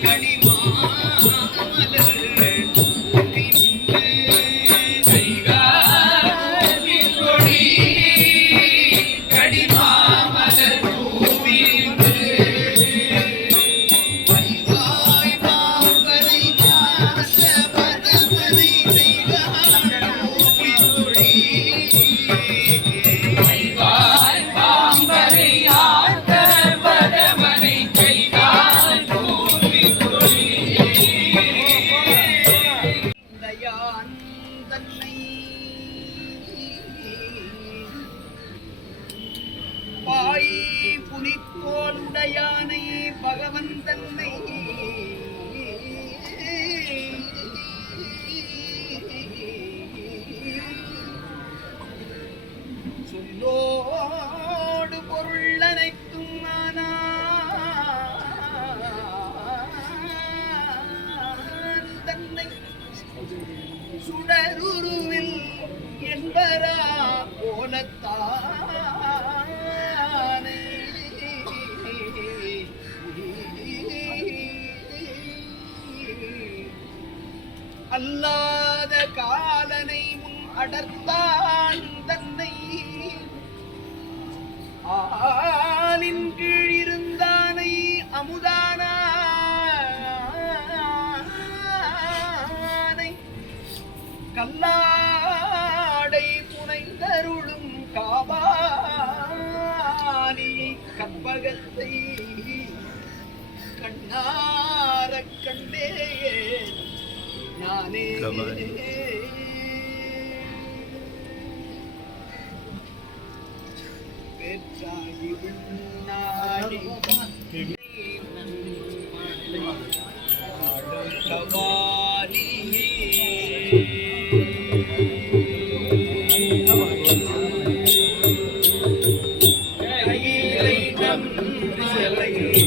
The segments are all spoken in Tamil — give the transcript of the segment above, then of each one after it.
Yeah. தன்னை பாய் புலித்தோல் சுடருருவில் என்பரா போலத்தானே அல்லாத காலனை முன் அடர்த்தான் தன்னை ஆளின் கீழ் கல்லாடை புனைந்தருளும் காபாலியை கற்பகத்தை கண்ணாரக் கண்டே நானே கபாலி. பெற்றாகி விண்ணாடி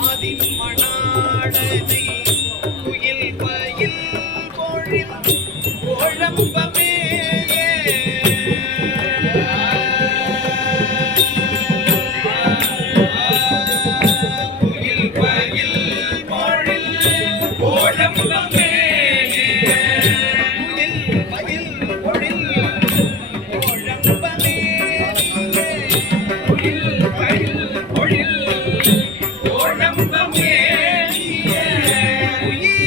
ஆதிமணாடனை குயில் பயில் கோழில் குழம்பமே குயில் பயில் கோழில் கோழம்பமே You.